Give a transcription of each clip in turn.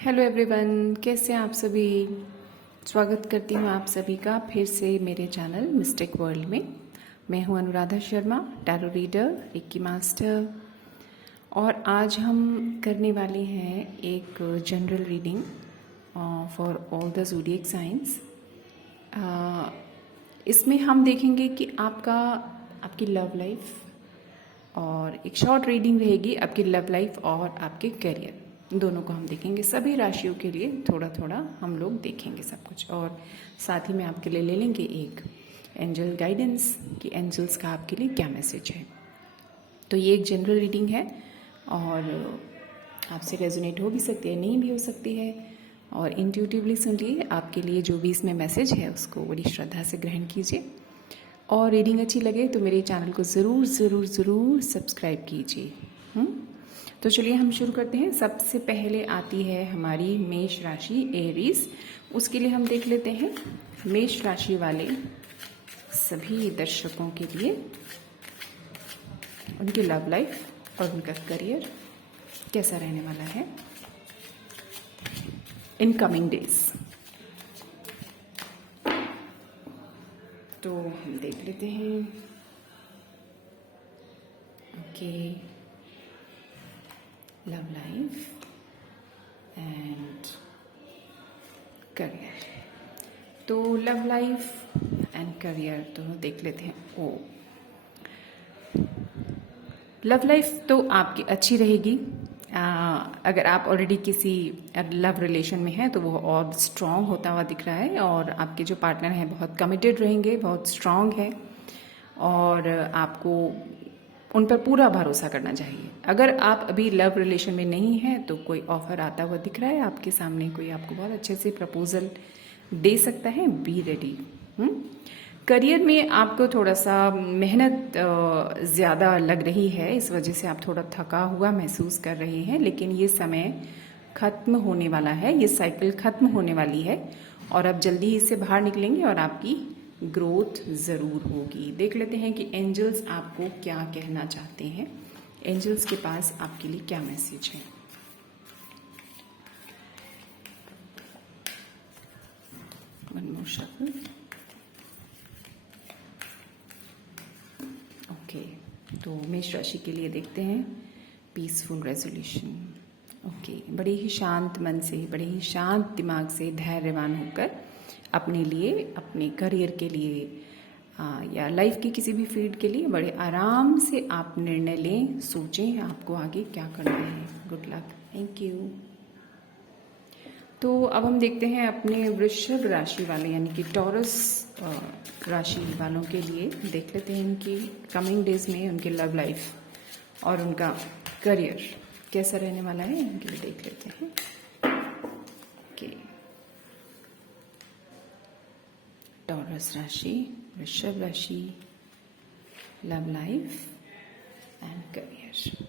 Hello everyone, कैसे हैं आप सभी। स्वागत करती हूँ आप सभी का फिर से मेरे चैनल मिस्टिक वर्ल्ड में। मैं हूँ Anuradha Sharma, tarot reader, reiki master. और आज हम करने वाले हैं एक general reading for all the zodiac science. इसमें हम देखेंगे कि आपकी लव लाइफ, और एक शॉर्ट रीडिंग रहेगी आपकी लव लाइफ और आपके करियर, दोनों को हम देखेंगे। सभी राशियों के लिए थोड़ा थोड़ा हम लोग देखेंगे सब कुछ, और साथ ही में आपके लिए ले लेंगे एक एंजल गाइडेंस कि एंजल्स का आपके लिए क्या मैसेज है। तो ये एक जनरल रीडिंग है और आपसे रेजोनेट हो भी सकती है, नहीं भी हो सकती है, और इंट्यूटिवली सुन लिए। आपके लिए जो भी इसमें मैसेज है उसको बड़ी श्रद्धा से ग्रहण कीजिए, और रीडिंग अच्छी लगे तो मेरे चैनल को ज़रूर ज़रूर ज़रूर सब्सक्राइब कीजिए। तो चलिए हम शुरू करते हैं। सबसे पहले आती है हमारी मेष राशि, एरीज। उसके लिए हम देख लेते हैं मेष राशि वाले सभी दर्शकों के लिए उनकी लव लाइफ और उनका करियर कैसा रहने वाला है इन कमिंग डेज। तो हम देख लेते हैं। Okay, love life and career. तो लव लाइफ एंड करियर तो देख लेते हैं। लव लाइफ तो आपकी अच्छी रहेगी। अगर आप ऑलरेडी किसी लव रिलेशन में हैं तो वो और स्ट्रॉन्ग होता हुआ दिख रहा है, और आपके जो पार्टनर हैं बहुत कमिटेड रहेंगे, बहुत स्ट्रॉन्ग है, और आपको उन पर पूरा भरोसा करना चाहिए। अगर आप अभी लव रिलेशन में नहीं हैं तो कोई ऑफर आता हुआ दिख रहा है आपके सामने, कोई आपको बहुत अच्छे से प्रपोजल दे सकता है। Be ready. करियर में आपको थोड़ा सा मेहनत ज़्यादा लग रही है, इस वजह से आप थोड़ा थका हुआ महसूस कर रहे हैं, लेकिन ये समय खत्म होने वाला है, ये साइकिल खत्म होने वाली है, और अब जल्दी ही इससे बाहर निकलेंगे और आपकी ग्रोथ ज़रूर होगी। देख लेते हैं कि एंजल्स आपको क्या कहना चाहते हैं। एंजल्स के पास आपके लिए क्या मैसेज है। One more shuffle. ओके, तो मेष राशि के लिए देखते हैं पीसफुल रेजोल्यूशन। ओके, बड़े ही शांत मन से, बड़े ही शांत दिमाग से, धैर्यवान होकर अपने लिए, अपने करियर के लिए या लाइफ की किसी भी फील्ड के लिए बड़े आराम से आप निर्णय लें, सोचें आपको आगे क्या करना है। Good luck, thank you. तो अब हम देखते हैं अपने वृषभ राशि वाले यानी कि टॉरस राशि वालों के लिए। देख लेते हैं इनकी कमिंग डेज में उनकी लव लाइफ और उनका करियर कैसा रहने वाला है, इनके लिए देख लेते हैं। ओके, टॉरस राशि, वृषभ राशि, love life and career.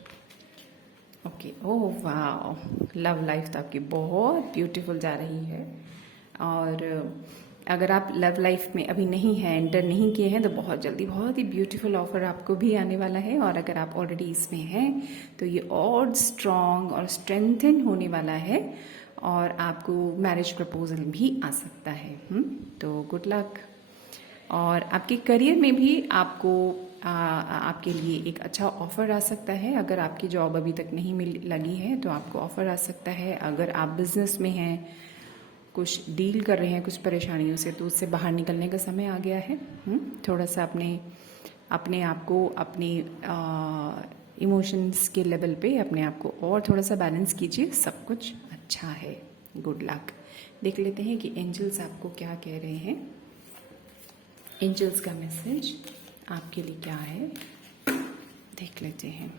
Okay, oh वाह, लव लाइफ तो आपकी बहुत ब्यूटीफुल जा रही है। और अगर आप लव लाइफ में अभी नहीं हैं, एंटर नहीं किए हैं, तो बहुत जल्दी बहुत ही ब्यूटीफुल ऑफर आपको भी आने वाला है। और अगर आप ऑलरेडी इसमें हैं तो ये और स्ट्रॉन्ग और स्ट्रेंथन होने वाला है, और आपको मैरिज प्रपोजल भी आ सकता है। तो गुड लक। और आपके करियर में भी आपको आपके लिए एक अच्छा ऑफ़र आ सकता है। अगर आपकी जॉब अभी तक नहीं लगी है तो आपको ऑफ़र आ सकता है। अगर आप बिज़नेस में हैं, कुछ डील कर रहे हैं कुछ परेशानियों से, तो उससे बाहर निकलने का समय आ गया है। थोड़ा सा अपने आप को, अपने इमोशंस के लेवल पे अपने आप को और थोड़ा सा बैलेंस कीजिए, सब कुछ अच्छा है। Good luck. देख लेते हैं कि एंजल्स आपको क्या कह रहे हैं। एंजल्स का मैसेज आपके लिए क्या है, देख लेते हैं।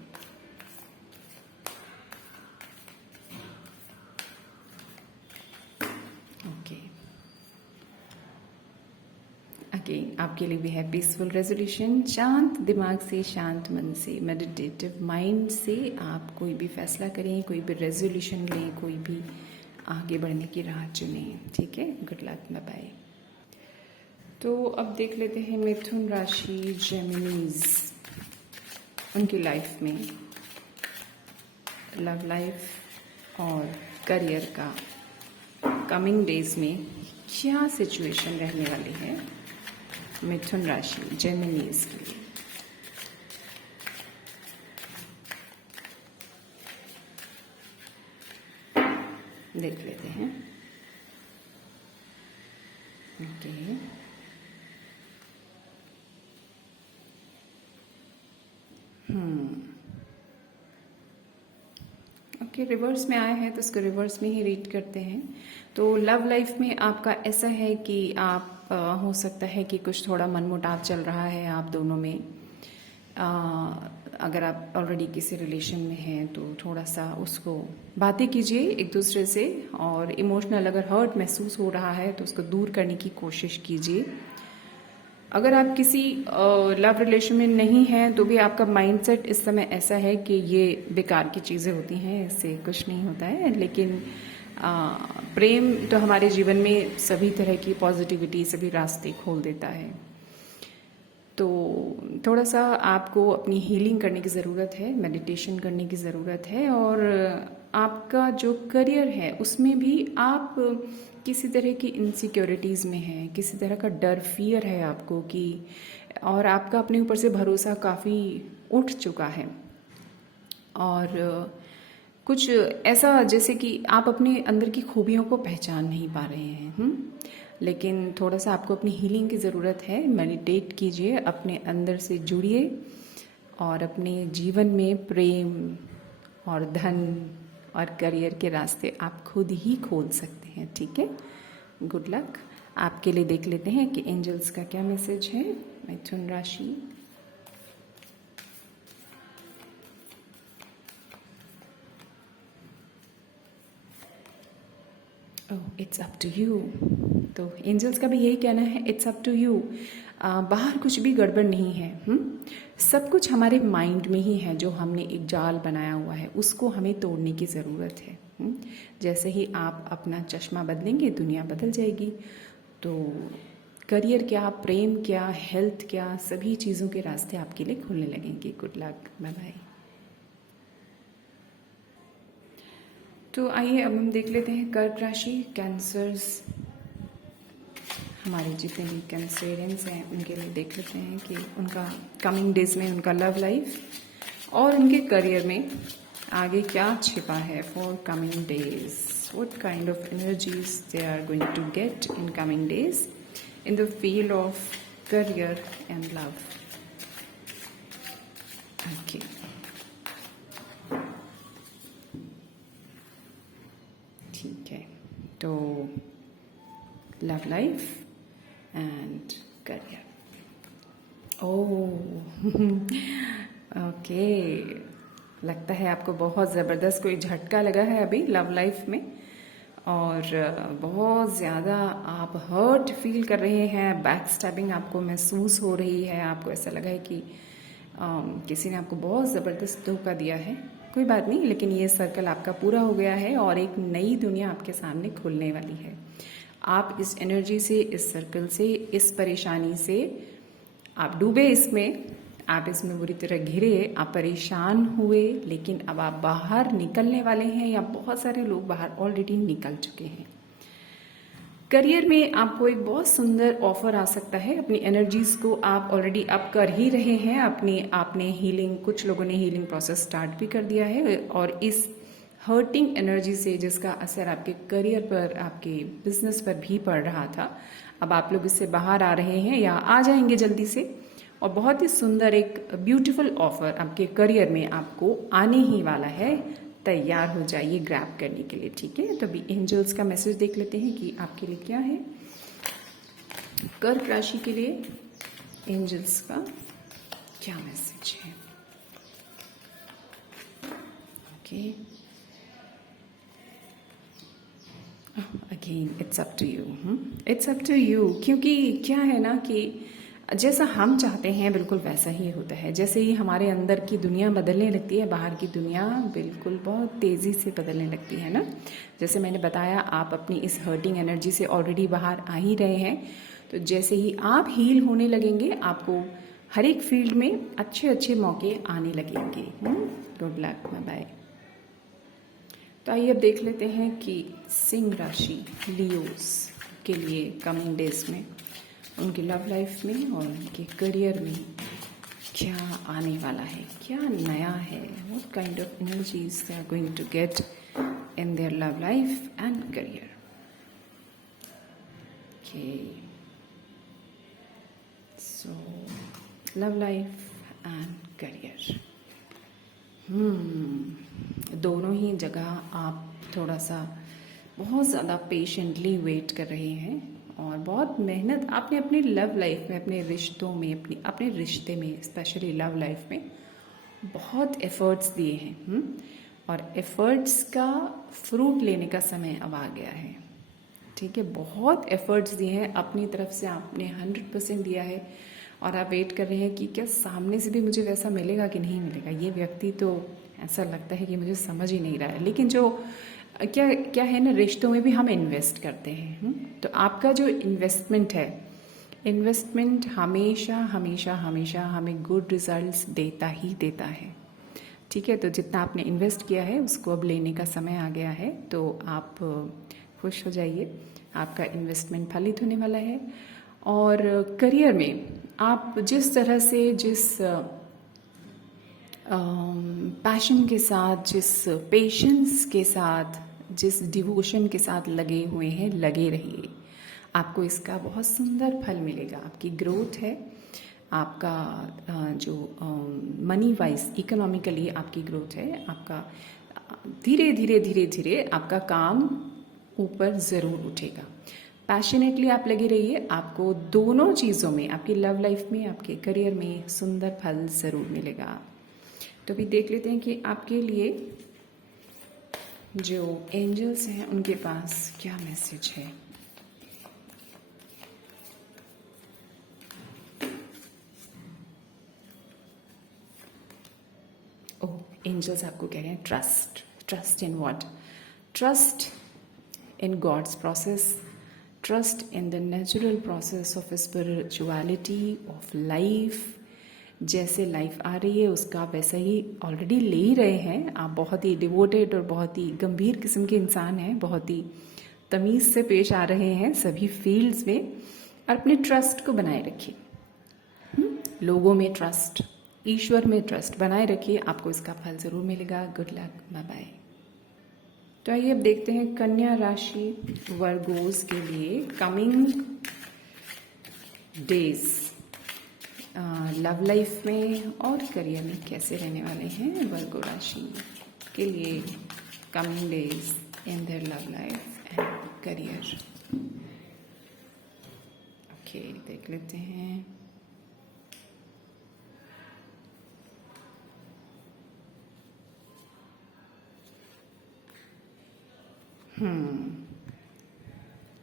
ओके, अगेन आपके लिए भी है पीसफुल रेजोल्यूशन। शांत दिमाग से, शांत मन से, मेडिटेटिव माइंड से आप कोई भी फैसला करें, कोई भी रेजोल्यूशन लें, कोई भी आगे बढ़ने की राह चुनें। ठीक है, गुड लक, बाय बाय। तो अब देख लेते हैं मिथुन राशि, जेमिनीज, उनकी लाइफ में लव लाइफ और करियर का कमिंग डेज में क्या सिचुएशन रहने वाली है मिथुन राशि जेमिनीज के लिए। देख लेते हैं। ओके, ओके, रिवर्स में आया है तो इसको रिवर्स में ही रीड करते हैं। तो लव लाइफ में आपका ऐसा है कि आप हो सकता है कि कुछ थोड़ा मनमुटाव चल रहा है आप दोनों में। अगर आप ऑलरेडी किसी रिलेशन में हैं तो थोड़ा सा उसको बातें कीजिए एक दूसरे से, और इमोशनल अगर हर्ट महसूस हो रहा है तो उसको दूर करने की कोशिश कीजिए। अगर आप किसी लव रिलेशन में नहीं हैं तो भी आपका माइंडसेट इस समय ऐसा है कि ये बेकार की चीज़ें होती हैं, इससे कुछ नहीं होता है। लेकिन प्रेम तो हमारे जीवन में सभी तरह की पॉजिटिविटी, सभी रास्ते खोल देता है। तो थोड़ा सा आपको अपनी हीलिंग करने की ज़रूरत है, मेडिटेशन करने की ज़रूरत है। और आपका जो करियर है उसमें भी आप किसी तरह की इनसिक्योरिटीज़ में हैं, किसी तरह का डर, फियर है आपको कि, और आपका अपने ऊपर से भरोसा काफ़ी उठ चुका है। और कुछ ऐसा जैसे कि आप अपने अंदर की खूबियों को पहचान नहीं पा रहे हैं। लेकिन थोड़ा सा आपको अपनी हीलिंग की ज़रूरत है। मेडिटेट कीजिए, अपने अंदर से जुड़िए और अपने जीवन में प्रेम और धन और करियर के रास्ते आप खुद ही खोल सकते हैं। ठीक है, गुड लक। आपके लिए देख लेते हैं कि एंजल्स का क्या मैसेज है मिथुन राशि। It's up to you. तो एंजल्स का भी यही कहना है, इट्स अप टू यू। बाहर कुछ भी गड़बड़ नहीं है। सब कुछ हमारे माइंड में ही है। जो हमने एक जाल बनाया हुआ है उसको हमें तोड़ने की ज़रूरत है। जैसे ही आप अपना चश्मा बदलेंगे दुनिया बदल जाएगी। तो करियर क्या, प्रेम क्या, हेल्थ क्या, सभी चीज़ों के रास्ते आपके लिए खुलने लगेंगे। Good luck, bye bye. तो आइए अब हम देख लेते हैं कर्क राशि, कैंसर्स। हमारे जितने भी कैंसरियंस हैं उनके लिए देख लेते हैं कि उनका कमिंग डेज में उनका लव लाइफ और उनके करियर में आगे क्या छिपा है for coming days. What kind of energies they are going to get in coming days in the field of career and love. Okay, ठीक है। तो love life and career. Oh okay, लगता है आपको बहुत ज़बरदस्त कोई झटका लगा है अभी लव लाइफ में, और बहुत ज़्यादा आप हर्ट फील कर रहे हैं। बैक स्टैबिंग आपको महसूस हो रही है। आपको ऐसा लगा है कि किसी ने आपको बहुत ज़बरदस्त धोखा दिया है। कोई बात नहीं, लेकिन ये सर्कल आपका पूरा हो गया है और एक नई दुनिया आपके सामने खुलने वाली है। आप इस एनर्जी से, इस सर्कल से, इस परेशानी से आप डूबे इसमें, आप इसमें बुरी तरह घिरे, आप परेशान हुए, लेकिन अब आप बाहर निकलने वाले हैं, या बहुत सारे लोग बाहर ऑलरेडी निकल चुके हैं। करियर में आपको एक बहुत सुंदर ऑफर आ सकता है। अपनी एनर्जीज को आप ऑलरेडी अप कर ही रहे हैं। आपने हीलिंग, कुछ लोगों ने हीलिंग प्रोसेस स्टार्ट भी कर दिया है, और इस हर्टिंग एनर्जी से जिसका असर आपके करियर पर, आपके बिजनेस पर भी पड़ रहा था, अब आप लोग इससे बाहर आ रहे हैं या आ जाएंगे जल्दी से। और बहुत ही सुंदर एक ब्यूटीफुल ऑफर आपके करियर में आपको आने ही वाला है। तैयार हो जाइए ग्रैब करने के लिए। ठीक है, तो अभी एंजल्स का मैसेज देख लेते हैं कि आपके लिए क्या है। कर्क राशि के लिए एंजल्स का क्या मैसेज है। Okay, again it's up to you. It's up to you, क्योंकि क्या है ना कि जैसा हम चाहते हैं बिल्कुल वैसा ही होता है। जैसे ही हमारे अंदर की दुनिया बदलने लगती है, बाहर की दुनिया बिल्कुल बहुत तेज़ी से बदलने लगती है ना। जैसे मैंने बताया, आप अपनी इस हर्टिंग एनर्जी से ऑलरेडी बाहर आ ही रहे हैं। तो जैसे ही आप हील होने लगेंगे, आपको हर एक फील्ड में अच्छे अच्छे मौके आने लगेंगे। Good luck, bye bye. तो आइए अब देख लेते हैं कि सिंह राशि लियोस के लिए कमिंग डेज में उनकी लव लाइफ में और उनके करियर में क्या आने वाला है, क्या नया है, what kind of energies they are going to get in their love life and career. Okay, so love life and career, दोनों ही जगह आप थोड़ा सा बहुत ज़्यादा पेशेंटली वेट कर रहे हैं और बहुत मेहनत आपने अपनी लव लाइफ में, अपने रिश्तों में, अपने रिश्ते में, स्पेशली लव लाइफ में बहुत एफर्ट्स दिए हैं। और एफर्ट्स का फ्रूट लेने का समय अब आ गया है। ठीक है, बहुत एफर्ट्स दिए हैं अपनी तरफ से, आपने 100% दिया है और आप वेट कर रहे हैं कि क्या सामने से भी मुझे वैसा मिलेगा कि नहीं मिलेगा। ये व्यक्ति तो ऐसा लगता है कि मुझे समझ ही नहीं रहा है। लेकिन जो क्या क्या है ना, रिश्तों में भी हम इन्वेस्ट करते हैं। तो आपका जो इन्वेस्टमेंट है, इन्वेस्टमेंट हमेशा हमेशा हमेशा हमें गुड रिजल्ट्स देता ही देता है। ठीक है, तो जितना आपने इन्वेस्ट किया है उसको अब लेने का समय आ गया है। तो आप खुश हो जाइए, आपका इन्वेस्टमेंट फलित होने वाला है। और करियर में आप जिस तरह से, जिस पैशन के साथ, जिस पेशेंस के साथ, जिस डिवोशन के साथ लगे हुए हैं, लगे रहिए। आपको इसका बहुत सुंदर फल मिलेगा। आपकी ग्रोथ है, आपका जो मनी वाइज इकोनॉमिकली आपकी ग्रोथ है, आपका धीरे धीरे धीरे धीरे आपका काम ऊपर ज़रूर उठेगा। पैशनेटली आप लगे रहिए, आपको दोनों चीज़ों में, आपकी लव लाइफ में, आपके करियर में सुंदर फल ज़रूर मिलेगा। तो अभी देख लेते हैं कि आपके लिए जो एंजल्स हैं उनके पास क्या मैसेज है। ओह, एंजल्स आपको कह रहे हैं trust. Trust in what? Trust in god's process, trust in the natural process of spirituality, of life. जैसे लाइफ आ रही है उसका वैसा ही ऑलरेडी ले ही रहे हैं आप। बहुत ही डिवोटेड और बहुत ही गंभीर किस्म के इंसान हैं, बहुत ही तमीज़ से पेश आ रहे हैं सभी फील्ड्स में। और अपने ट्रस्ट को बनाए रखिए, लोगों में ट्रस्ट, ईश्वर में ट्रस्ट बनाए रखिए, आपको इसका फल ज़रूर मिलेगा। Good luck, bye bye. तो आइए अब देखते हैं कन्या राशि वर्गोस के लिए कमिंग डेज लव लाइफ में और करियर में कैसे रहने वाले हैं वर्गो राशि के लिए coming days in their love life and career. Okay, देख लेते हैं।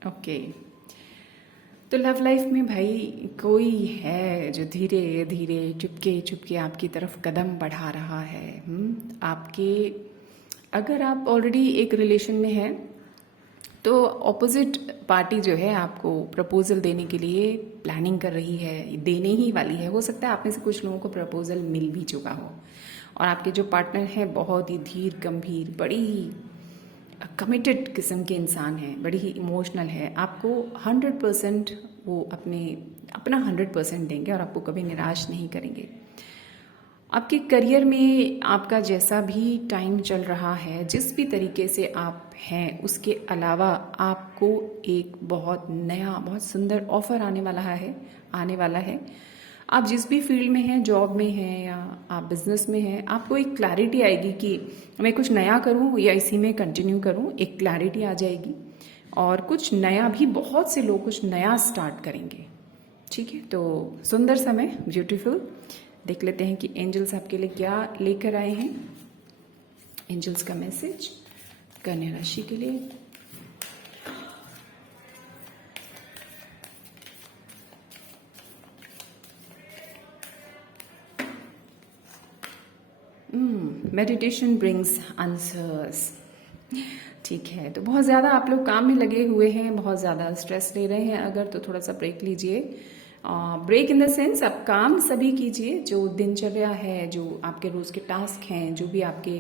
ओके, तो लव लाइफ में भाई कोई है जो धीरे धीरे चुपके चुपके आपकी तरफ कदम बढ़ा रहा है। आपके, अगर आप ऑलरेडी एक रिलेशन में हैं तो ऑपोजिट पार्टी जो है आपको प्रपोजल देने के लिए प्लानिंग कर रही है, देने ही वाली है। हो सकता है आप में से कुछ लोगों को प्रपोजल मिल भी चुका हो और आपके जो पार्टनर हैं बहुत ही धीर गंभीर, बड़ी ही कमिटेड किस्म के इंसान हैं, बड़ी ही इमोशनल है। आपको 100% वो अपना 100% देंगे और आपको कभी निराश नहीं करेंगे। आपके करियर में आपका जैसा भी टाइम चल रहा है, जिस भी तरीके से आप हैं, उसके अलावा आपको एक बहुत नया, बहुत सुंदर ऑफर आने वाला है। आप जिस भी फील्ड में हैं, जॉब में हैं या आप बिजनेस में हैं, आपको एक क्लैरिटी आएगी कि मैं कुछ नया करूं या इसी में कंटिन्यू करूं। एक क्लैरिटी आ जाएगी और कुछ नया भी, बहुत से लोग कुछ नया स्टार्ट करेंगे। ठीक है, तो सुंदर समय, ब्यूटीफुल। देख लेते हैं कि एंजल्स आपके लिए क्या लेकर आए हैं। एंजल्स का मैसेज कन्या राशि के लिए। Meditation brings answers. ठीक है, तो बहुत ज़्यादा आप लोग काम में लगे हुए हैं, बहुत ज़्यादा स्ट्रेस ले रहे हैं अगर, तो थोड़ा सा ब्रेक लीजिए। ब्रेक इन द सेंस आप काम सभी कीजिए, जो दिनचर्या है, जो आपके रोज़ के टास्क हैं, जो भी आपके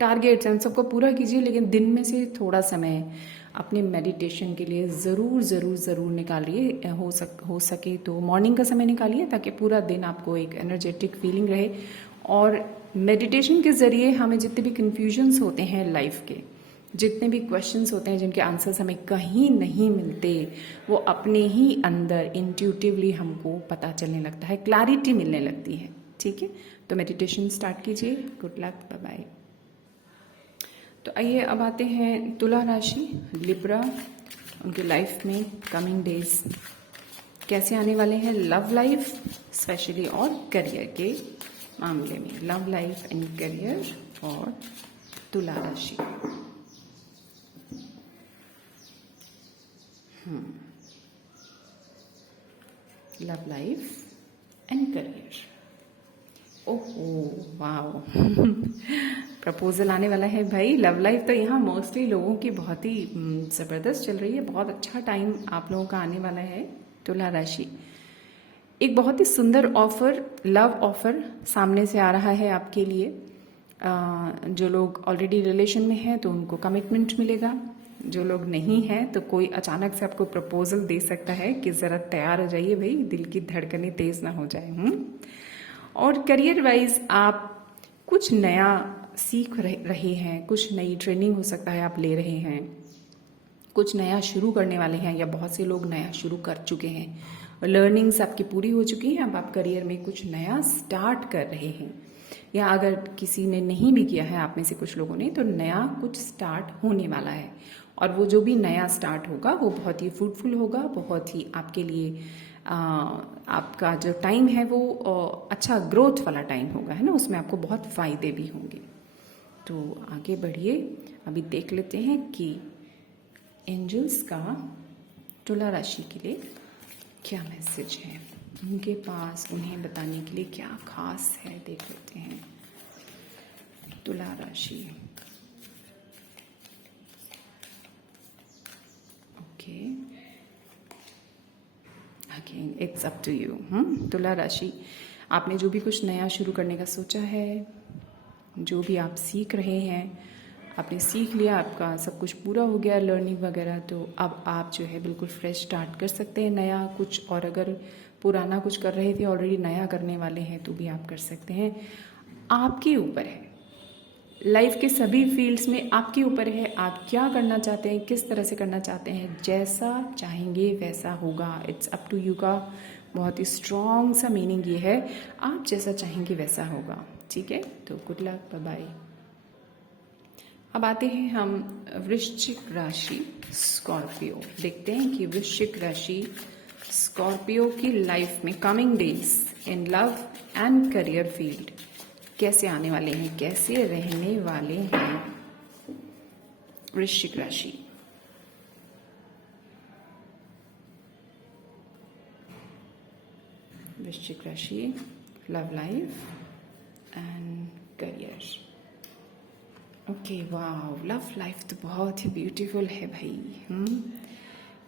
टारगेट्स हैं उन सबको पूरा कीजिए, लेकिन दिन में से थोड़ा समय अपने मेडिटेशन के लिए ज़रूर ज़रूर ज़रूर निकालिए। हो सके तो मॉर्निंग का समय निकालिए, ताकि पूरा दिन आपको एक एनर्जेटिक फीलिंग रहे। और मेडिटेशन के ज़रिए हमें जितने भी कन्फ्यूजन्स होते हैं लाइफ के, जितने भी क्वेश्चंस होते हैं जिनके आंसर्स हमें कहीं नहीं मिलते, वो अपने ही अंदर इंट्यूटिवली हमको पता चलने लगता है, क्लैरिटी मिलने लगती है। ठीक है, तो मेडिटेशन स्टार्ट कीजिए। Good luck, bye bye. तो आइए अब आते हैं तुला राशि, लिब्रा, उनके लाइफ में कमिंग डेज कैसे आने वाले हैं, लव लाइफ स्पेशली और करियर के मामले में। लव लाइफ एंड करियर और तुला राशि। Love life and career. ओहो वाओ प्रपोजल आने वाला है भाई। लव लाइफ तो यहाँ मोस्टली लोगों की बहुत ही ज़बरदस्त चल रही है। बहुत अच्छा टाइम आप लोगों का आने वाला है तुला राशि। एक बहुत ही सुंदर ऑफर, लव ऑफर सामने से आ रहा है आपके लिए। जो लोग ऑलरेडी रिलेशन में हैं तो उनको कमिटमेंट मिलेगा। जो लोग नहीं हैं तो कोई अचानक से आपको प्रपोजल दे सकता है कि ज़रा तैयार हो जाइए भाई, दिल की धड़कनें तेज़ ना हो जाए। और करियर वाइज आप कुछ नया सीख रहे हैं, कुछ नई ट्रेनिंग हो सकता है आप ले रहे हैं, कुछ नया शुरू करने वाले हैं, या बहुत से लोग नया शुरू कर चुके हैं। लर्निंग्स आपकी पूरी हो चुकी हैं, अब आप करियर में कुछ नया स्टार्ट कर रहे हैं। या अगर किसी ने नहीं भी किया है आप में से कुछ लोगों ने, तो नया कुछ स्टार्ट होने वाला है। और वो जो भी नया स्टार्ट होगा वो बहुत ही फ्रूटफुल होगा, बहुत ही आपके लिए आपका जो टाइम है वो अच्छा ग्रोथ वाला टाइम होगा, है ना, उसमें आपको बहुत फ़ायदे भी होंगे। तो आगे बढ़िए, अभी देख लेते हैं कि एंजल्स का तुला राशि के लिए क्या मैसेज है, उनके पास उन्हें बताने के लिए क्या खास है। देख लेते हैं तुला राशि। Okay, again it's up to you. तुला राशि, आपने जो भी कुछ नया शुरू करने का सोचा है, जो भी आप सीख रहे हैं, आपने सीख लिया, आपका सब कुछ पूरा हो गया लर्निंग वगैरह, तो अब आप जो है बिल्कुल फ्रेश स्टार्ट कर सकते हैं नया कुछ। और अगर पुराना कुछ कर रहे थे ऑलरेडी, नया करने वाले हैं तो भी आप कर सकते हैं। आपके ऊपर है, लाइफ के सभी फील्ड्स में आपके ऊपर है, आप क्या करना चाहते हैं, किस तरह से करना चाहते हैं। जैसा चाहेंगे वैसा होगा, इट्स अप टू यू का बहुत ही स्ट्रॉन्ग सा मीनिंग ये है, आप जैसा चाहेंगे वैसा होगा। ठीक है, तो गुड लक, बाय बाय। अब आते हैं हम वृश्चिक राशि, स्कॉर्पियो। देखते हैं कि वृश्चिक राशि स्कॉर्पियो की लाइफ में coming days in love and career field कैसे आने वाले हैं, कैसे रहने वाले हैं। वृश्चिक राशि, वृश्चिक राशि, love life and career. Okay, वाह, लव लाइफ तो बहुत ही ब्यूटीफुल है भाई।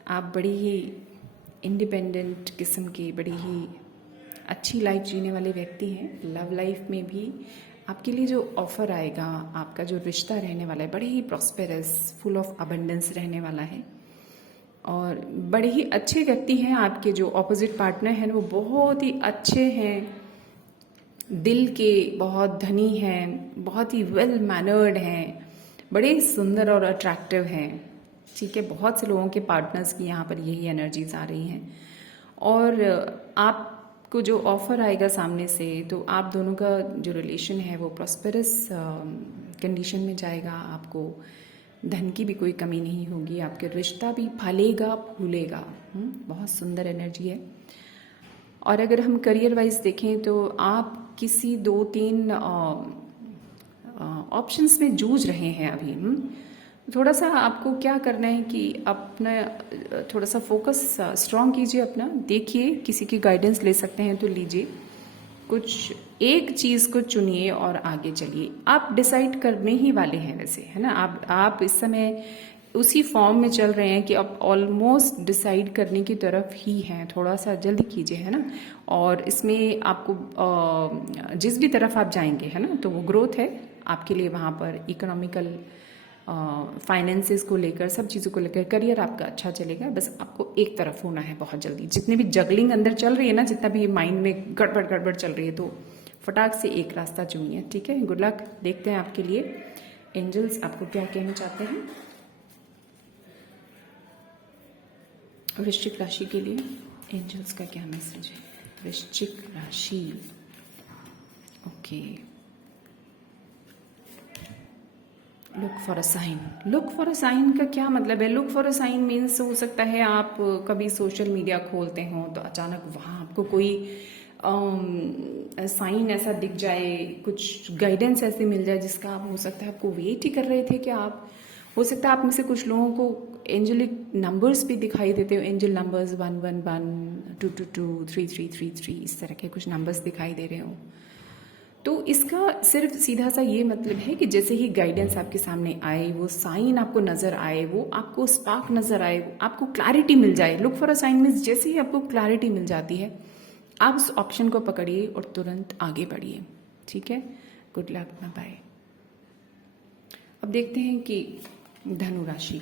आप बड़ी ही इंडिपेंडेंट किस्म की, बड़ी ही अच्छी लाइफ जीने वाले व्यक्ति हैं। लव लाइफ में भी आपके लिए जो ऑफर आएगा, आपका जो रिश्ता रहने वाला है, बड़े ही प्रॉस्पेरस, फुल ऑफ अबंडेंस रहने वाला है। और बड़े ही अच्छे व्यक्ति हैं आपके जो ऑपोजिट पार्टनर हैं, वो बहुत ही अच्छे हैं, दिल के बहुत धनी हैं, बहुत ही वेल मैनर्ड हैं, बड़े सुंदर और अट्रैक्टिव हैं। ठीक है, बहुत से लोगों के पार्टनर्स की यहाँ पर यही एनर्जीज आ रही हैं। और आपको जो ऑफर आएगा सामने से, तो आप दोनों का जो रिलेशन है वो प्रॉस्पेरस कंडीशन में जाएगा। आपको धन की भी कोई कमी नहीं होगी, आपके रिश्ता भी फलेगा फूलेगा। बहुत सुंदर एनर्जी है। और अगर हम करियर वाइज देखें तो आप किसी 2-3 ऑप्शंस में जूझ रहे हैं अभी। थोड़ा सा आपको क्या करना है कि अपना थोड़ा सा फोकस स्ट्रॉन्ग कीजिए अपना, देखिए, किसी की गाइडेंस ले सकते हैं तो लीजिए, कुछ एक चीज़ को चुनिए और आगे चलिए। आप डिसाइड करने ही वाले हैं वैसे, है ना। आप इस समय उसी फॉर्म में चल रहे हैं कि आप ऑलमोस्ट डिसाइड करने की तरफ ही हैं। थोड़ा सा जल्दी कीजिए, है ना। और इसमें आपको जिस भी तरफ आप जाएंगे, है ना, तो वो ग्रोथ है, आपके लिए वहाँ पर इकोनॉमिकल फाइनेंसेस को लेकर, सब चीज़ों को लेकर करियर आपका अच्छा चलेगा। बस आपको एक तरफ होना है बहुत जल्दी। जितने भी जगलिंग अंदर चल रही है ना, जितना भी माइंड में गड़बड़ गड़बड़ चल रही है, तो फटाक से एक रास्ता चुनिए, ठीक है। Good luck. देखते हैं आपके लिए एंजल्स आपको क्या कहना चाहते हैं वृश्चिक राशि के लिए। एंजल्स का क्या मैसेज है वृश्चिक राशि? Okay, look for a sign. Look for a sign का क्या मतलब है? Look for a sign means हो सकता है आप कभी सोशल मीडिया खोलते हो तो अचानक वहाँ आपको कोई साइन ऐसा दिख जाए, कुछ गाइडेंस ऐसे मिल जाए जिसका आप हो सकता है आपको वेट ही कर रहे थे कि आप, हो सकता है आप में से कुछ लोगों को एंजलिक नंबर्स भी दिखाई देते हो। एंजल नंबर्स 111, 222, 3333, इस तरह के कुछ नंबर्स दिखाई दे रहे हो। तो इसका सिर्फ सीधा सा ये मतलब है कि जैसे ही गाइडेंस आपके सामने आए, वो साइन आपको नजर आए, वो आपको स्पार्क नजर आए, आपको क्लैरिटी मिल जाए। Look for a sign means जैसे ही आपको क्लैरिटी मिल जाती है, आप उस ऑप्शन को पकड़िए और तुरंत आगे बढ़िए, ठीक है। Good luck, bye. अब देखते हैं कि धनु राशि,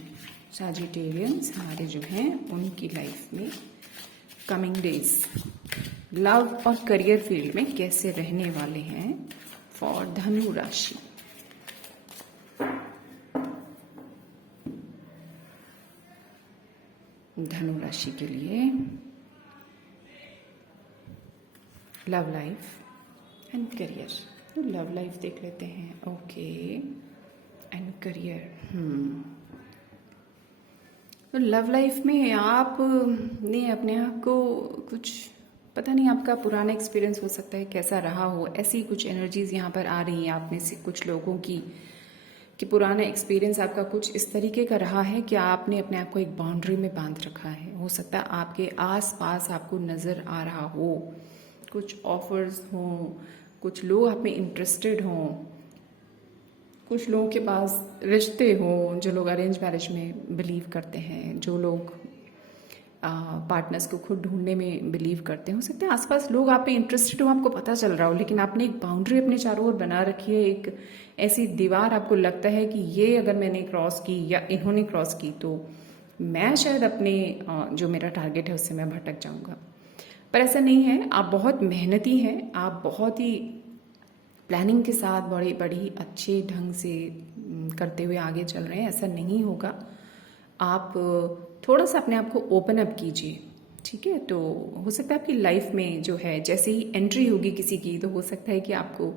सैजिटेरियंस हमारे जो हैं उनकी लाइफ में कमिंग डेज लव और करियर फील्ड में कैसे रहने वाले हैं फॉर धनु राशि। धनु राशि के लिए लव लाइफ एंड करियर। तो लव लाइफ देख लेते हैं, ओके, एंड करियर। तो लव लाइफ में आप ने अपने आप को कुछ, पता नहीं आपका पुराना एक्सपीरियंस हो सकता है कैसा रहा हो, ऐसी कुछ एनर्जीज यहाँ पर आ रही हैं आप में से कुछ लोगों की, कि पुराना एक्सपीरियंस आपका कुछ इस तरीके का रहा है कि आपने अपने आप को एक बाउंड्री में बांध रखा है। हो सकता है आपके आस पास आपको नज़र आ रहा हो, कुछ ऑफर्स हों, कुछ लोग आप में इंटरेस्टेड हों, कुछ लोगों के पास रिश्ते हों, जो लोग अरेंज मैरिज में बिलीव करते हैं, जो लोग पार्टनर्स को खुद ढूंढने में बिलीव करते हैं। हो सकता है आसपास लोग आप पे इंटरेस्टेड हो, आपको पता चल रहा हो, लेकिन आपने एक बाउंड्री अपने चारों ओर बना रखी है, एक ऐसी दीवार आपको लगता है कि ये अगर मैंने क्रॉस की या इन्होंने क्रॉस की तो मैं शायद अपने जो मेरा टारगेट है उससे मैं भटक जाऊंगा। पर ऐसा नहीं है, आप बहुत मेहनती हैं, आप बहुत ही प्लानिंग के साथ बड़ी बड़ी अच्छे ढंग से करते हुए आगे चल रहे हैं। ऐसा नहीं होगा, आप थोड़ा सा अपने आप को ओपन अप कीजिए, ठीक है। तो हो सकता है आपकी लाइफ में जो है जैसे ही एंट्री होगी किसी की, तो हो सकता है कि आपको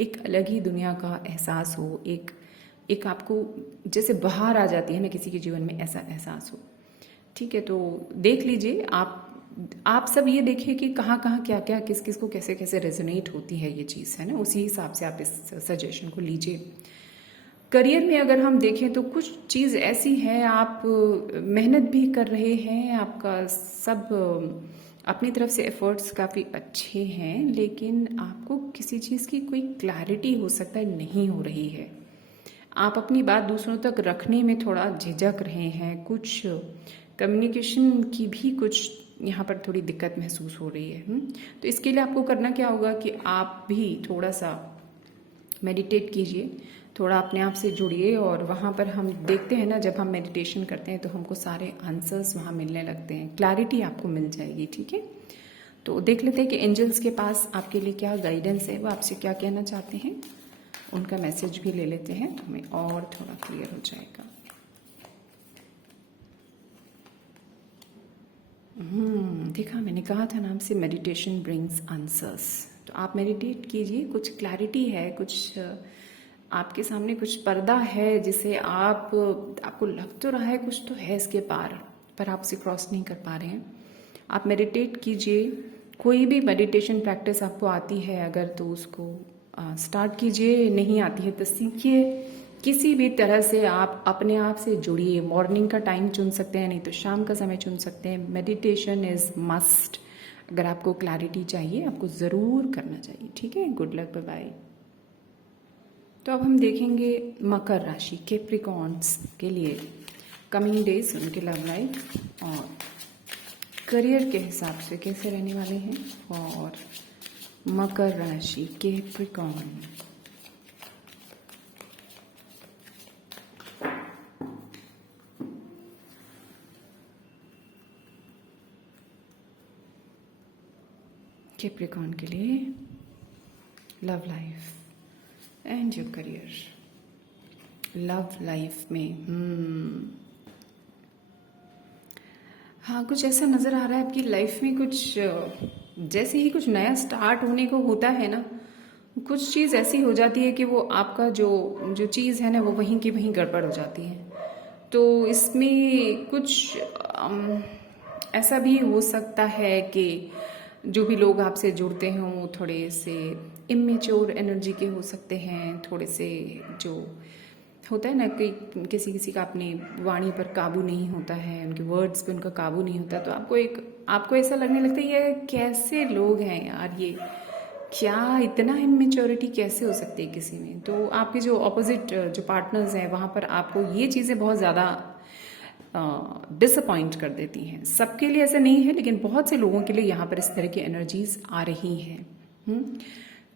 एक अलग ही दुनिया का एहसास हो, एक आपको जैसे बाहर आ जाती है ना किसी के जीवन में, ऐसा एहसास हो, ठीक है। तो देख लीजिए, आप सब ये देखिए कि कहाँ कहाँ क्या क्या किस किस को कैसे कैसे रेजोनेट होती है ये चीज़, है ना। उसी हिसाब से आप इस सजेशन को लीजिए। करियर में अगर हम देखें तो कुछ चीज़ ऐसी है, आप मेहनत भी कर रहे हैं, आपका सब अपनी तरफ से एफर्ट्स काफ़ी अच्छे हैं, लेकिन आपको किसी चीज़ की कोई क्लैरिटी हो सकता है नहीं हो रही है। आप अपनी बात दूसरों तक रखने में थोड़ा झिझक रहे हैं, कुछ कम्युनिकेशन की भी कुछ यहाँ पर थोड़ी दिक्कत महसूस हो रही है। तो इसके लिए आपको करना क्या होगा कि आप भी थोड़ा सा मेडिटेट कीजिए, थोड़ा अपने आप से जुड़िए, और वहाँ पर हम देखते हैं ना, जब हम मेडिटेशन करते हैं तो हमको सारे आंसर्स वहाँ मिलने लगते हैं, क्लैरिटी आपको मिल जाएगी, ठीक है। तो देख लेते हैं कि एंजल्स के पास आपके लिए क्या गाइडेंस है, वो आपसे क्या कहना चाहते हैं। उनका मैसेज भी ले लेते हैं तो हमें और थोड़ा क्लियर हो जाएगा। देखा, मैंने कहा था नाम से मेडिटेशन ब्रिंग्स आंसर्स। तो आप मेडिटेट कीजिए, कुछ क्लैरिटी है, कुछ आपके सामने कुछ पर्दा है जिसे आपको लग तो रहा है कुछ तो है इसके पार, पर आप उसे क्रॉस नहीं कर पा रहे हैं। आप मेडिटेट कीजिए, कोई भी मेडिटेशन प्रैक्टिस आपको आती है अगर, तो उसको स्टार्ट कीजिए, नहीं आती है तो सीखिए। किसी भी तरह से आप अपने आप से जुड़िए। मॉर्निंग का टाइम चुन सकते हैं, नहीं तो शाम का समय चुन सकते हैं। Meditation is must. अगर आपको क्लैरिटी चाहिए, आपको ज़रूर करना चाहिए, ठीक है। Good luck, bye bye. तो अब हम देखेंगे मकर राशि, कैप्रिकॉर्न्स के लिए कमिंग डेज, उनके लव लाइफ और करियर के हिसाब से कैसे रहने वाले हैं और मकर राशि कैप्रिकॉर्न। कैप्रिकॉर्न के लिए love life and your career. Love life में हाँ, कुछ ऐसा नज़र आ रहा है आपकी लाइफ में, कुछ जैसे ही कुछ नया स्टार्ट होने को होता है ना, कुछ चीज़ ऐसी हो जाती है कि वो आपका जो जो चीज़ है ना वो वहीं की वहीं गड़बड़ हो जाती है। तो इसमें कुछ ऐसा भी हो सकता है कि जो भी लोग आपसे जुड़ते हों वो थोड़े से इमेच्योर एनर्जी के हो सकते हैं, थोड़े से जो होता है ना कि किसी किसी का अपनी वाणी पर काबू नहीं होता है, उनके वर्ड्स पे उनका काबू नहीं होता, तो आपको ऐसा लगने लगता है ये कैसे लोग हैं यार, ये क्या इतना इमेच्योरिटी कैसे हो सकती है किसी में। तो आपके जो ऑपोजिट जो पार्टनर्स हैं वहाँ पर आपको ये चीज़ें बहुत ज़्यादा डिसअपॉइंट कर देती हैं। सबके लिए ऐसा नहीं है, लेकिन बहुत से लोगों के लिए यहाँ पर इस तरह की एनर्जीज आ रही हैं।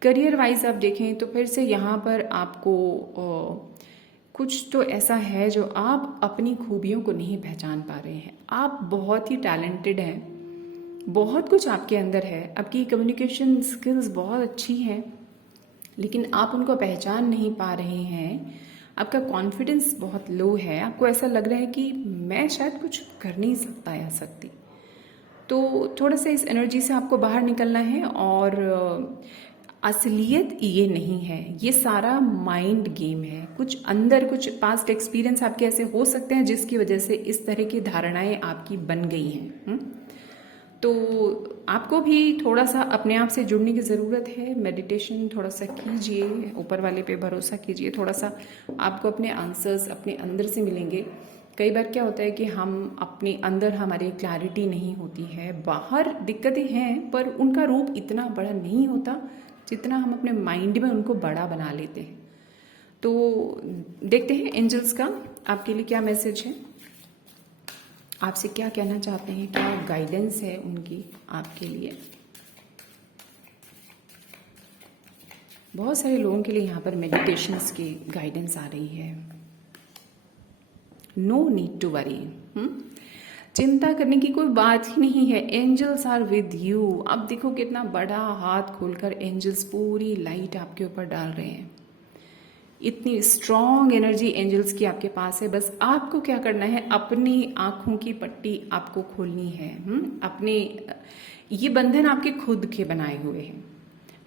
करियर वाइज आप देखें तो फिर से यहाँ पर आपको कुछ तो ऐसा है जो आप अपनी खूबियों को नहीं पहचान पा रहे हैं। आप बहुत ही टैलेंटेड हैं, बहुत कुछ आपके अंदर है, आपकी कम्युनिकेशन स्किल्स बहुत अच्छी हैं, लेकिन आप उनको पहचान नहीं पा रहे हैं। आपका कॉन्फिडेंस बहुत लो है, आपको ऐसा लग रहा है कि मैं शायद कुछ कर नहीं सकता या सकती। तो थोड़ा सा इस एनर्जी से आपको बाहर निकलना है, और असलियत ये नहीं है, ये सारा माइंड गेम है। कुछ अंदर कुछ पास्ट एक्सपीरियंस आपके ऐसे हो सकते हैं जिसकी वजह से इस तरह की धारणाएं आपकी बन गई हैं। तो आपको भी थोड़ा सा अपने आप से जुड़ने की ज़रूरत है। मेडिटेशन थोड़ा सा कीजिए, ऊपर वाले पे भरोसा कीजिए, थोड़ा सा आपको अपने आंसर्स अपने अंदर से मिलेंगे। कई बार क्या होता है कि हम अपने अंदर हमारी क्लैरिटी नहीं होती है, बाहर दिक्कतें हैं पर उनका रूप इतना बड़ा नहीं होता जितना हम अपने माइंड में उनको बड़ा बना लेते हैं। तो देखते हैं एंजल्स का आपके लिए क्या मैसेज है, आपसे क्या कहना चाहते हैं, क्या गाइडेंस है उनकी आपके लिए। बहुत सारे लोगों के लिए यहाँ पर मेडिटेशंस की गाइडेंस आ रही है। नो नीड टू वरी, चिंता करने की कोई बात ही नहीं है। Angels are with you. अब देखो कितना बड़ा हाथ खोलकर एंजल्स पूरी लाइट आपके ऊपर डाल रहे हैं। इतनी स्ट्रॉन्ग एनर्जी एंजल्स की आपके पास है। बस आपको क्या करना है, अपनी आंखों की पट्टी आपको खोलनी है। अपने ये बंधन आपके खुद के बनाए हुए हैं,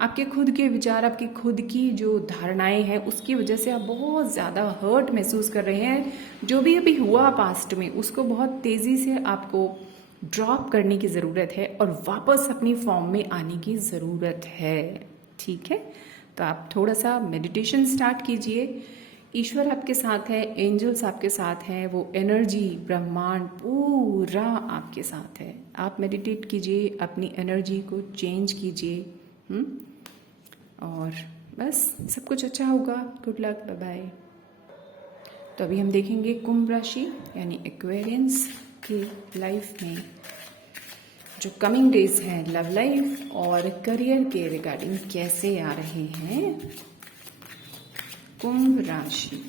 आपके खुद के विचार, आपकी खुद की जो धारणाएं हैं उसकी वजह से आप बहुत ज़्यादा हर्ट महसूस कर रहे हैं। जो भी अभी हुआ पास्ट में उसको बहुत तेज़ी से आपको ड्रॉप करने की ज़रूरत है और वापस अपनी फॉर्म में आने की ज़रूरत है। ठीक है, तो आप थोड़ा सा मेडिटेशन स्टार्ट कीजिए। ईश्वर आपके साथ है, एंजल्स आपके साथ हैं, वो एनर्जी ब्रह्मांड पूरा आपके साथ है। आप मेडिटेट कीजिए, अपनी एनर्जी को चेंज कीजिए, और बस सब कुछ अच्छा होगा। Good luck, bye bye. तो अभी हम देखेंगे कुंभ राशि यानी एक्वेरियंस की लाइफ में जो कमिंग डेज हैं, लव लाइफ और करियर के रिगार्डिंग कैसे आ रहे हैं कुंभ राशि।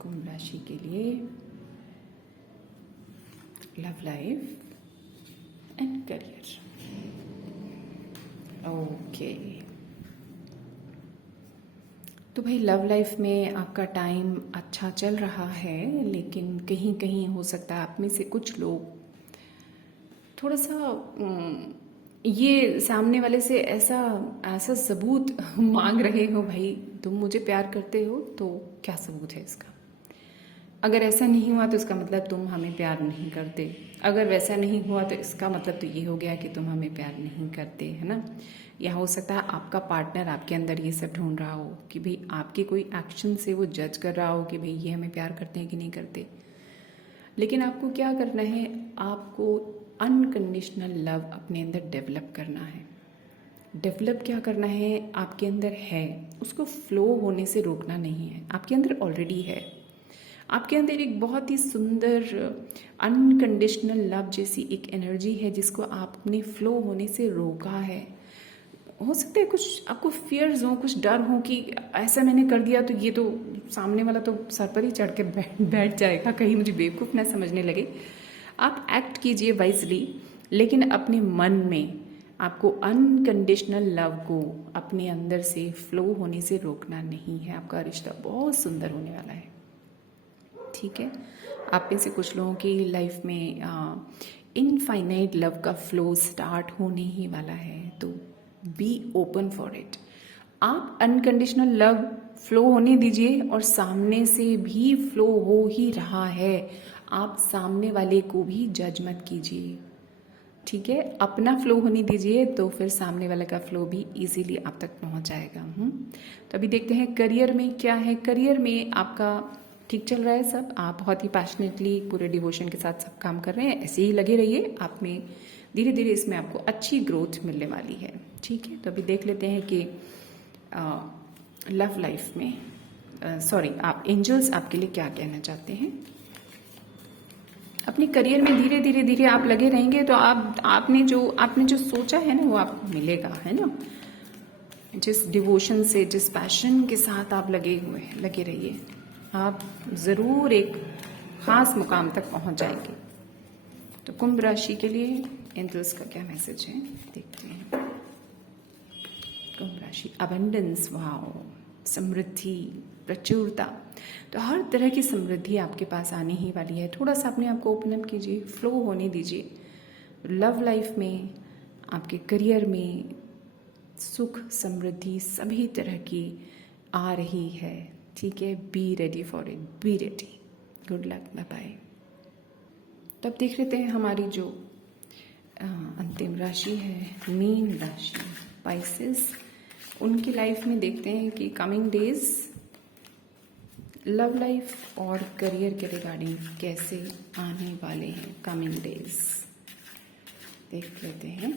कुंभ राशि के लिए love life and career. Okay, तो भाई लव लाइफ में आपका टाइम अच्छा चल रहा है, लेकिन कहीं कहीं हो सकता है आप में से कुछ लोग थोड़ा सा ये सामने वाले से ऐसा ऐसा सबूत मांग रहे हो, भाई तुम मुझे प्यार करते हो, तो क्या सबूत है इसका। अगर ऐसा नहीं हुआ तो इसका मतलब तुम हमें प्यार नहीं करते, अगर वैसा नहीं हुआ तो इसका मतलब तो ये हो गया कि तुम हमें प्यार नहीं करते, है ना। या हो सकता है आपका पार्टनर आपके अंदर ये सब ढूंढ रहा हो कि भाई आपके कोई एक्शन से वो जज कर रहा हो कि भाई ये हमें प्यार करते हैं कि नहीं करते। लेकिन आपको क्या करना है, आपको अनकंडीशनल लव अपने अंदर डेवलप करना है। डेवलप क्या करना है, आपके अंदर है उसको फ्लो होने से रोकना नहीं है। आपके अंदर ऑलरेडी है, आपके अंदर एक बहुत ही सुंदर अनकंडीशनल लव जैसी एक एनर्जी है जिसको आपने फ्लो होने से रोका है। हो सकता है कुछ आपको फियर्स हो, कुछ डर हो कि ऐसा मैंने कर दिया तो ये तो सामने वाला तो सर पर ही चढ़ के बैठ जाएगा, कहीं मुझे बेवकूफ़ ना समझने लगे। आप एक्ट कीजिए वाइजली, लेकिन अपने मन में आपको अनकंडीशनल लव को अपने अंदर से फ्लो होने से रोकना नहीं है। आपका रिश्ता बहुत सुंदर होने वाला है, ठीक है। आप में से कुछ लोगों की लाइफ में इनफाइनाइट लव का फ्लो स्टार्ट होने ही वाला है, तो बी ओपन फॉर इट। आप अनकंडीशनल लव फ्लो होने दीजिए, और सामने से भी फ्लो हो ही रहा है। आप सामने वाले को भी जज मत कीजिए, ठीक है। अपना फ्लो होने दीजिए, तो फिर सामने वाले का फ्लो भी इजीली आप तक पहुंच जाएगा। तो अभी देखते हैं करियर में क्या है। करियर में आपका ठीक चल रहा है सब, आप बहुत ही पैशनेटली पूरे डिवोशन के साथ सब काम कर रहे हैं, ऐसे ही लगे रहिए। आप में धीरे धीरे इसमें आपको अच्छी ग्रोथ मिलने वाली है, ठीक है। तो अभी देख लेते हैं कि लव लाइफ में आप एंजल्स आपके लिए क्या कहना चाहते हैं। अपने करियर में धीरे धीरे धीरे आप लगे रहेंगे, तो आपने जो सोचा है ना, वो आपको मिलेगा, है ना। जिस डिवोशन से, जिस पैशन के साथ आप लगे रहिए, आप ज़रूर एक ख़ास मुकाम तक पहुंच जाएंगे। तो कुंभ राशि के लिए एंजल्स का क्या मैसेज है, देखते हैं। कुंभ राशि, अबंडेंस, वाओ, समृद्धि, प्रचुरता। तो हर तरह की समृद्धि आपके पास आने ही वाली है। थोड़ा सा अपने आप को ओपन अप कीजिए, फ्लो होने दीजिए। लव लाइफ में, आपके करियर में सुख समृद्धि सभी तरह की आ रही है, ठीक है। Be ready for it, be ready. Good luck, bye bye. तो अब देख लेते हैं हमारी जो अंतिम राशि है, मीन राशि, स्पाइसेस। उनकी लाइफ में देखते हैं कि कमिंग डेज लव लाइफ और करियर के रिगार्डिंग कैसे आने वाले हैं। कमिंग डेज देख लेते हैं।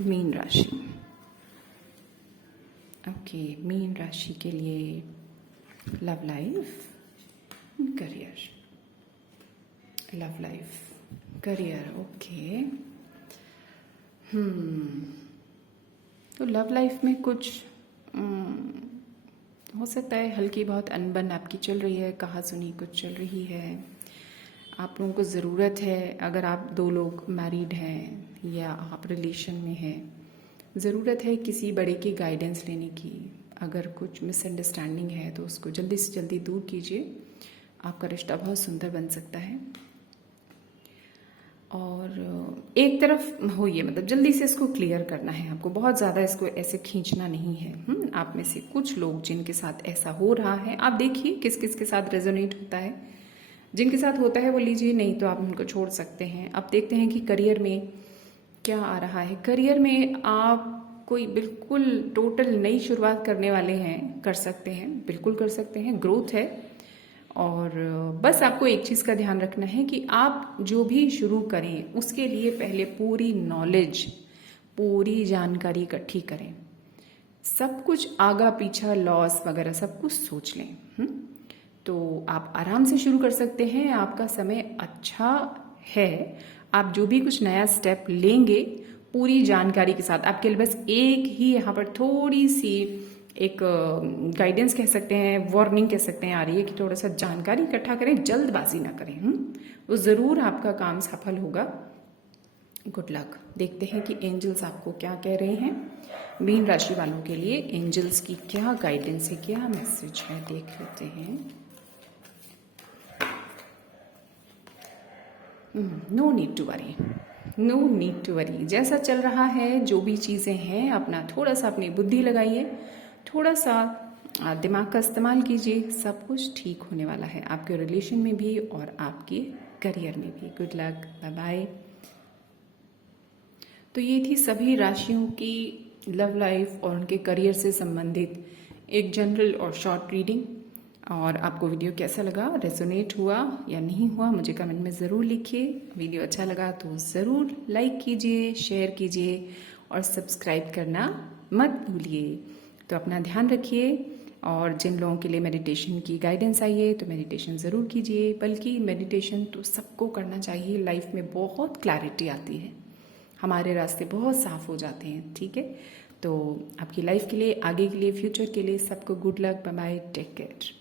मीन राशि, ओके, मीन राशि के लिए love life, career, love life, career, okay. तो लव लाइफ में कुछ हो सकता है हल्की बहुत अनबन आपकी चल रही है, कहा सुनी कुछ चल रही है। आप लोगों को ज़रूरत है, अगर आप दो लोग मैरिड हैं या आप रिलेशन में हैं, ज़रूरत है किसी बड़े की गाइडेंस लेने की। अगर कुछ मिसअंडरस्टैंडिंग है तो उसको जल्दी से जल्दी दूर कीजिए, आपका रिश्ता बहुत सुंदर बन सकता है। और एक तरफ होइए, मतलब जल्दी से इसको क्लियर करना है आपको, बहुत ज़्यादा इसको ऐसे खींचना नहीं है। आप में से कुछ लोग जिनके साथ ऐसा हो रहा है, आप देखिए किस किस के साथ रेजोनेट होता है। जिनके साथ होता है वो लीजिए, नहीं तो आप उनको छोड़ सकते हैं। अब देखते हैं कि करियर में क्या आ रहा है। करियर में आप कोई बिल्कुल टोटल नई शुरुआत करने वाले हैं, कर सकते हैं, बिल्कुल कर सकते हैं, ग्रोथ है। और बस आपको एक चीज़ का ध्यान रखना है कि आप जो भी शुरू करें उसके लिए पहले पूरी नॉलेज, पूरी जानकारी इकट्ठी करें। सब कुछ आगा पीछा, लॉस वगैरह सब कुछ सोच लें। तो आप आराम से शुरू कर सकते हैं, आपका समय अच्छा है। आप जो भी कुछ नया स्टेप लेंगे पूरी जानकारी के साथ, आपके लिए बस एक ही यहाँ पर थोड़ी सी एक गाइडेंस कह सकते हैं, वार्निंग कह सकते हैं आ रही है कि थोड़ा सा जानकारी इकट्ठा करें, जल्दबाजी ना करें। वो ज़रूर आपका काम सफल होगा। Good luck. देखते हैं कि एंजल्स आपको क्या कह रहे हैं। मीन राशि वालों के लिए एंजल्स की क्या गाइडेंस है, क्या मैसेज है, देख लेते हैं। No need to worry, no need to worry. जैसा चल रहा है, जो भी चीज़ें हैं, अपना थोड़ा सा अपनी बुद्धि लगाइए, थोड़ा सा दिमाग का इस्तेमाल कीजिए, सब कुछ ठीक होने वाला है, आपके रिलेशन में भी और आपके करियर में भी। Good luck, bye bye. तो ये थी सभी राशियों की लव लाइफ और उनके करियर से संबंधित एक जनरल और शॉर्ट रीडिंग। और आपको वीडियो कैसा लगा, रेजोनेट हुआ या नहीं हुआ, मुझे कमेंट में ज़रूर लिखिए। वीडियो अच्छा लगा तो ज़रूर लाइक कीजिए, शेयर कीजिए और सब्सक्राइब करना मत भूलिए। तो अपना ध्यान रखिए, और जिन लोगों के लिए मेडिटेशन की गाइडेंस आई है तो मेडिटेशन ज़रूर कीजिए, बल्कि मेडिटेशन तो सबको करना चाहिए। लाइफ में बहुत क्लैरिटी आती है, हमारे रास्ते बहुत साफ हो जाते हैं। ठीक है, तो आपकी लाइफ के लिए, आगे के लिए, फ्यूचर के लिए सबको good luck, bye bye, take care.